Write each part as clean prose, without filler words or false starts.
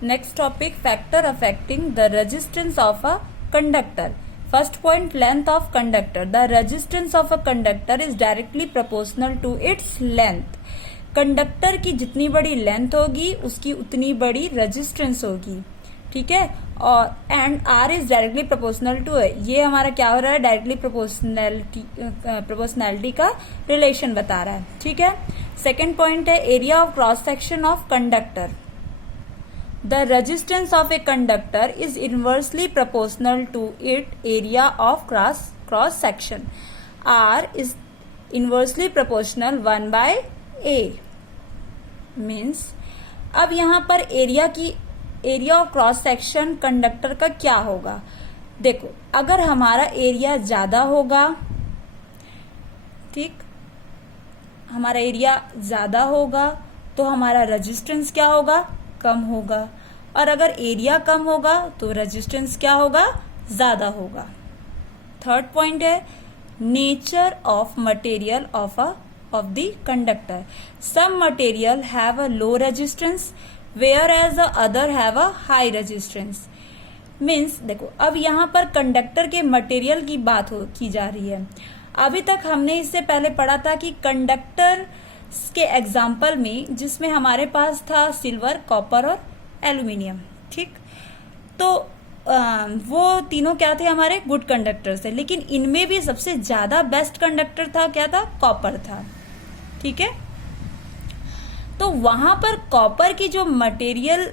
Next topic, factor affecting the resistance of a conductor. First point, length of conductor. The resistance of a conductor is directly proportional to its length. Conductor की जितनी बड़ी length होगी उसकी उतनी बड़ी resistance होगी, ठीक है। और and R is directly proportional to है, ये हमारा क्या हो रहा है, डायरेक्टली प्रोपोर्शनैलिटी का रिलेशन बता रहा है, ठीक है। सेकेंड पॉइंट है area of cross section of conductor. The resistance of a conductor is inversely proportional to its area of cross section. R is inversely proportional 1 by A. Means अब यहाँ पर area of cross section conductor का क्या होगा। देखो, अगर हमारा area ज्यादा होगा, ठीक, हमारा एरिया ज्यादा होगा तो हमारा रेजिस्टेंस क्या होगा, कम होगा। और अगर एरिया कम होगा तो रेजिस्टेंस क्या होगा, ज्यादा होगा। थर्ड पॉइंट है nature of material of the conductor. Some material have a low resistance whereas the other have a high resistance. Means देखो, अब यहाँ पर कंडक्टर के मटेरियल की बात की जा रही है। अभी तक हमने इससे पहले पढ़ा था कि कंडक्टर के एग्जाम्पल में जिसमें हमारे पास था सिल्वर, कॉपर और एल्यूमिनियम, ठीक, तो वो तीनों क्या थे, हमारे गुड कंडक्टर थे। लेकिन इनमें भी सबसे ज्यादा बेस्ट कंडक्टर था, क्या था, कॉपर था, ठीक है। तो वहां पर कॉपर की जो मटेरियल,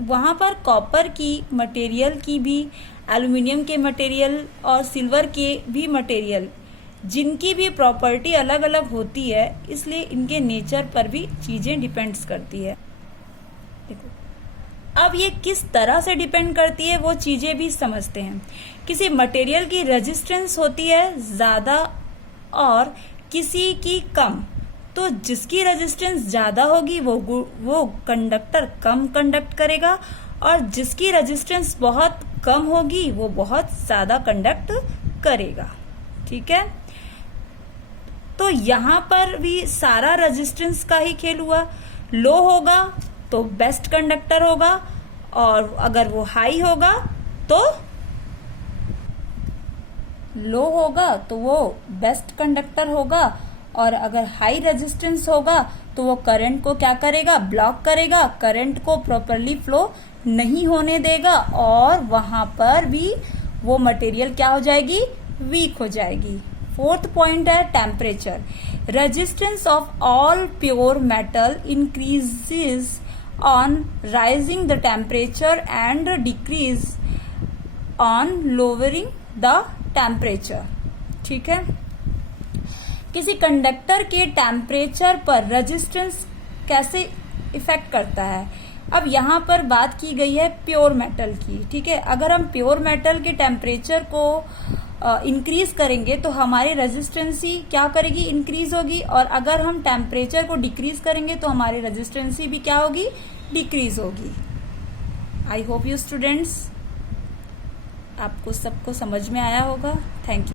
वहां पर कॉपर की मटेरियल की भी, एल्यूमिनियम के मटेरियल और सिल्वर के भी मटेरियल, जिनकी भी प्रॉपर्टी अलग अलग होती है, इसलिए इनके नेचर पर भी चीजें डिपेंड्स करती है। देखो, अब ये किस तरह से डिपेंड करती है वो चीजें भी समझते हैं। किसी मटेरियल की रेजिस्टेंस होती है ज्यादा और किसी की कम, तो जिसकी रेजिस्टेंस ज्यादा होगी वो कंडक्टर कम कंडक्ट करेगा, और जिसकी रेजिस्टेंस बहुत कम होगी वो बहुत ज्यादा कंडक्ट करेगा, ठीक है। तो यहां पर भी सारा रेजिस्टेंस का ही खेल हुआ। लो होगा तो बेस्ट कंडक्टर होगा, और अगर वो हाई होगा तो लो होगा तो वो बेस्ट कंडक्टर होगा, और अगर हाई रेजिस्टेंस होगा तो वो करंट को क्या करेगा, ब्लॉक करेगा, करंट को प्रॉपरली फ्लो नहीं होने देगा, और वहां पर भी वो मटेरियल क्या हो जाएगी, वीक हो जाएगी। फोर्थ पॉइंट है temperature. Resistance of all pure metal increases on rising the temperature and decrease on lowering the temperature, ठीक है। किसी कंडक्टर के टेम्परेचर पर रेजिस्टेंस कैसे इफेक्ट करता है। अब यहाँ पर बात की गई है प्योर मेटल की, ठीक है। अगर हम प्योर मेटल के टेम्परेचर को इंक्रीज करेंगे तो हमारी रेजिस्टेंसी क्या करेगी, इंक्रीज होगी, और अगर हम टेम्परेचर को डिक्रीज करेंगे तो हमारी रेजिस्टेंसी भी क्या होगी, डिक्रीज होगी। आई होप यू स्टूडेंट्स, आपको सबको समझ में आया होगा। Thank you.